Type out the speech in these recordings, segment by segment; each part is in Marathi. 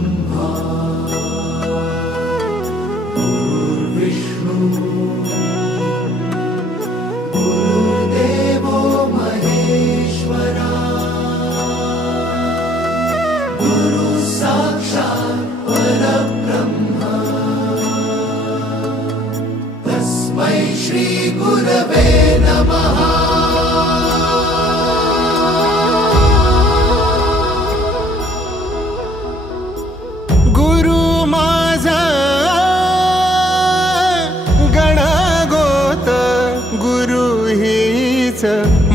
ब्रह्मा गुरुर्विष्णु गुरुर्देवो महेश्वरा गुरु साक्षात् परब्रह्म तस्मै श्री गुरवे नमः।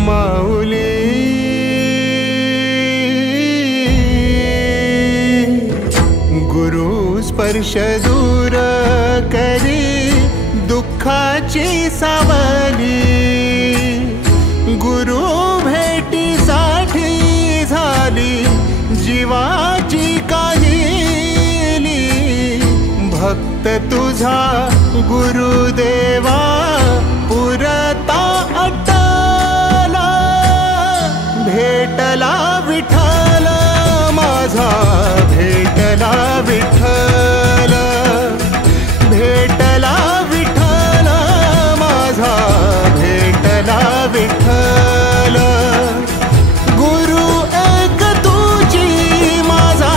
माऊली गुरु स्पर्श दूर करी दुःखाची सावली गुरु भेटीसाठी झाली जीवाची काहिली भक्त तुझा गुरुदेवा पुरता भेटला विठ्ठल माझा भेटला विठ्ठल भेटला विठ्ठल माझा भेटला विठ्ठल गुरु एक तुझी माझा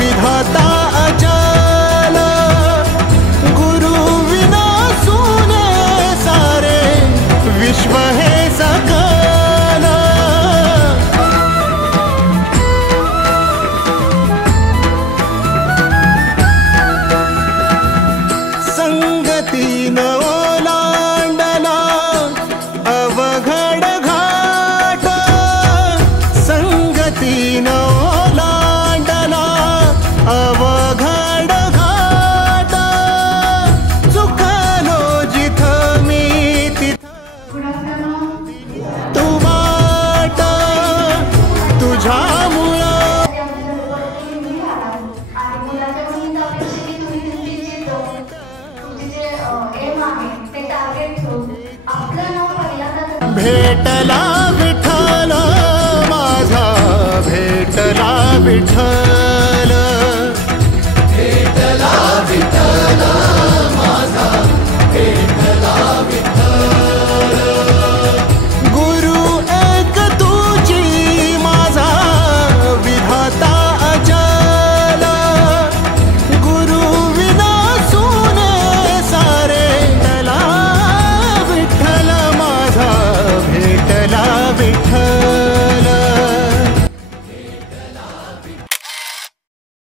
विधाता अचल गुरु विना सुने सारे विश्व हे सकल भेटला विठ्ठल माझा भेटला विठ्ठल।